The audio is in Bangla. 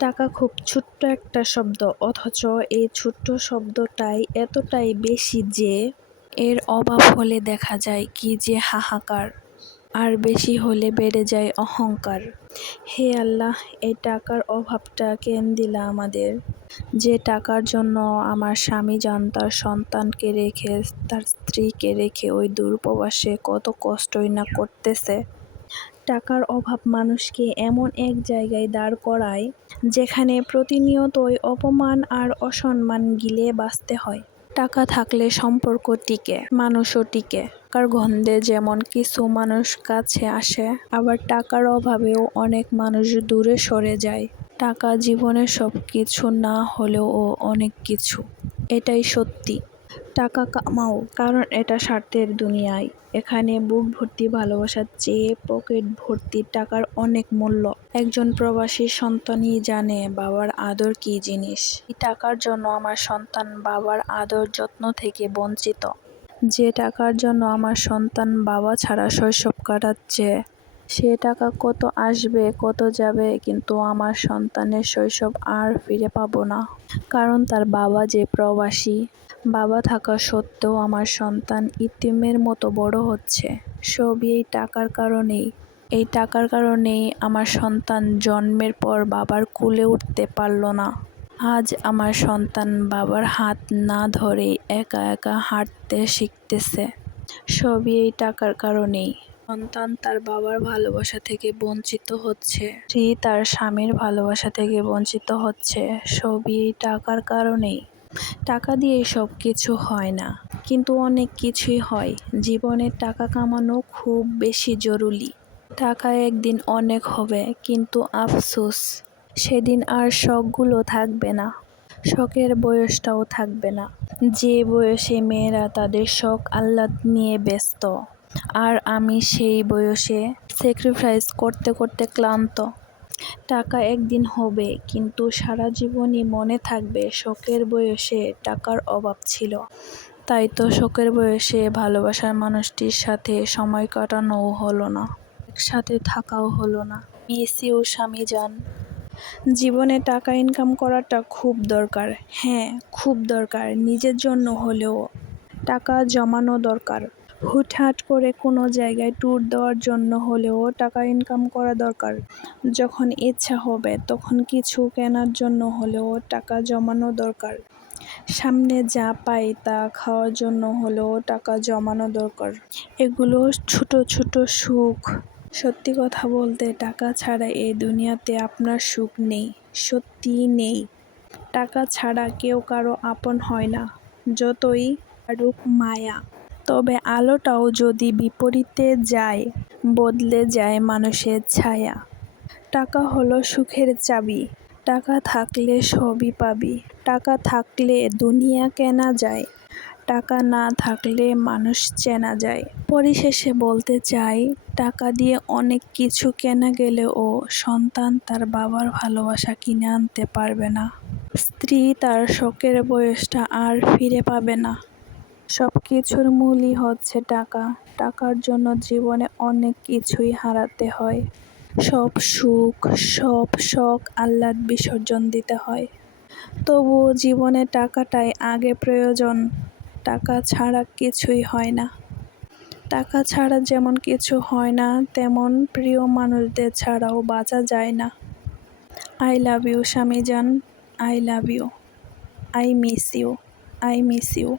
টাকা খুব ছোট্ট একটা শব্দ, অথচ এই ছোট্ট শব্দটাই এতটাই বেশি যে এর অভাব হলে দেখা যায় কি যে হাহাকার, আর বেশি হলে বেড়ে যায় অহংকার। হে আল্লাহ, এই টাকার অভাবটা কেন দিলা আমাদের? যে টাকার জন্য আমার স্বামী যান, তার সন্তানকে রেখে, তার স্ত্রীকে রেখে ওই দূরপ্রবাসে কত কষ্টই না করতেছে। টাকার অভাব মানুষকে এমন এক জায়গায় দাঁড় করায়, যেখানে প্রতিনিয়তই অপমান আর অসম্মান গিলে বাঁচতে হয়। টাকা থাকলে সম্পর্ক টিকে, মানুষও টিকে। টাকার গন্ধে যেমন কিছু মানুষ কাছে আসে, আবার টাকার অভাবেও অনেক মানুষ দূরে সরে যায়। টাকা জীবনে সব কিছু না হলেও অনেক কিছু। এটাই সত্যি। টাকা কামাও, কারণ এটা স্বার্থের দুনিয়ায়। এখানে বুক ভর্তি ভালোবাসার চেয়ে পকেট ভর্তি টাকার অনেক মূল্য। একজন প্রবাসী সন্তানই জানে বাবার আদর কী জিনিস। টাকার জন্য আমার সন্তান বাবার আদর যত্ন থেকে বঞ্চিত। যে টাকার জন্য আমার সন্তান বাবা ছাড়া শৈশব কাটাচ্ছে, সে টাকা কত আসবে, কত যাবে, কিন্তু আমার সন্তানের শৈশব আর ফিরে পাবো না। কারণ তার বাবা যে প্রবাসী বাবা থাকা সত্ত্বেও আমার সন্তান ইতিমের মতো বড় হচ্ছে। সবই এই টাকার কারণেই। এই টাকার কারণেই আমার সন্তান জন্মের পর বাবার কুলে উঠতে পারল না। আজ আমার সন্তান বাবার হাত না ধরে একা একা হাঁটতে শিখতেছে। সবই এই টাকার কারণেই। সন্তান তার বাবার ভালোবাসা থেকে বঞ্চিত হচ্ছে। স্ত্রী তার স্বামীর ভালোবাসা থেকে বঞ্চিত হচ্ছে। সবই এই টাকার কারণেই। টাকা দিয়ে সব কিছু হয় না। কিন্তু অনেক কিছুই হয়। জীবনে টাকা কামানো খুব বেশি জরুরি। টাকা একদিন অনেক হবে, কিন্তু আফসোস, সেদিন আর শখগুলো থাকবে না। শখের বয়সটাও থাকবে না। যে বয়সে মেয়েরা তাদের শখ আহ্লাদ নিয়ে ব্যস্ত, আর আমি সেই বয়সে স্যাক্রিফাইস করতে করতে ক্লান্ত। টাকা একদিন হবে, কিন্তু সারা জীবনই মনে থাকবে শখের বয়সে টাকার অভাব ছিল। তাই তো শখের বয়সে ভালোবাসার মানুষটির সাথে সময় কাটানোও হলো না, একসাথে থাকাও হলো না। মিস ও স্বামী যান। জীবনে টাকা ইনকাম করাটা খুব দরকার। হ্যাঁ খুব দরকার, নিজের জন্য হলেও। টাকা জমানো দরকার। হুটহাট করে কোনো জায়গায় ট্যুর দেওয়ার জন্য হলেও টাকা ইনকাম করা দরকার। যখন ইচ্ছা হবে, তখন কিছু কেনার জন্য হলেও টাকা জমানো দরকার। সামনে যা পাই তা খাওয়ার জন্য হলেও টাকা জমানো দরকার। এগুলো ছোট ছোট সুখ। সত্যি কথা বলতে, টাকা ছাড়া এই দুনিয়াতে আপনার সুখ নেই সত্যিই নেই। টাকা ছাড়া কেউ কারও আপন হয় না, যতই রূপ মায়া। তবে আলোটাও যদি বিপরীতে যায়, বদলে যায় মানুষের ছায়া। টাকা হলো সুখের চাবি, টাকা থাকলে সবই পাবি। টাকা থাকলে দুনিয়া কেনা যায়, টাকা না থাকলে মানুষ চেনা যায়। পরিশেষে বলতে চাই, টাকা দিয়ে অনেক কিছু কেনা গেলেও সন্তান তার বাবার ভালোবাসা কিনে আনতে পারবে না। স্ত্রী তার শখের বয়সটা আর ফিরে পাবে না। সব কিছুর মূলই হচ্ছে টাকা। টাকার জন্য জীবনে অনেক কিছুই হারাতে হয়। সব সুখ, সব শখ আহ্লাদ বিসর্জন দিতে হয়। তবুও জীবনে টাকাটাই আগে প্রয়োজন। টাকা ছাড়া কিছুই হয় না। টাকা ছাড়া যেমন কিছু হয় না, তেমন প্রিয় মানুষদের ছাড়াও বাঁচা যায় না। আই লাভ ইউ স্বামী যান I love you I miss you I miss you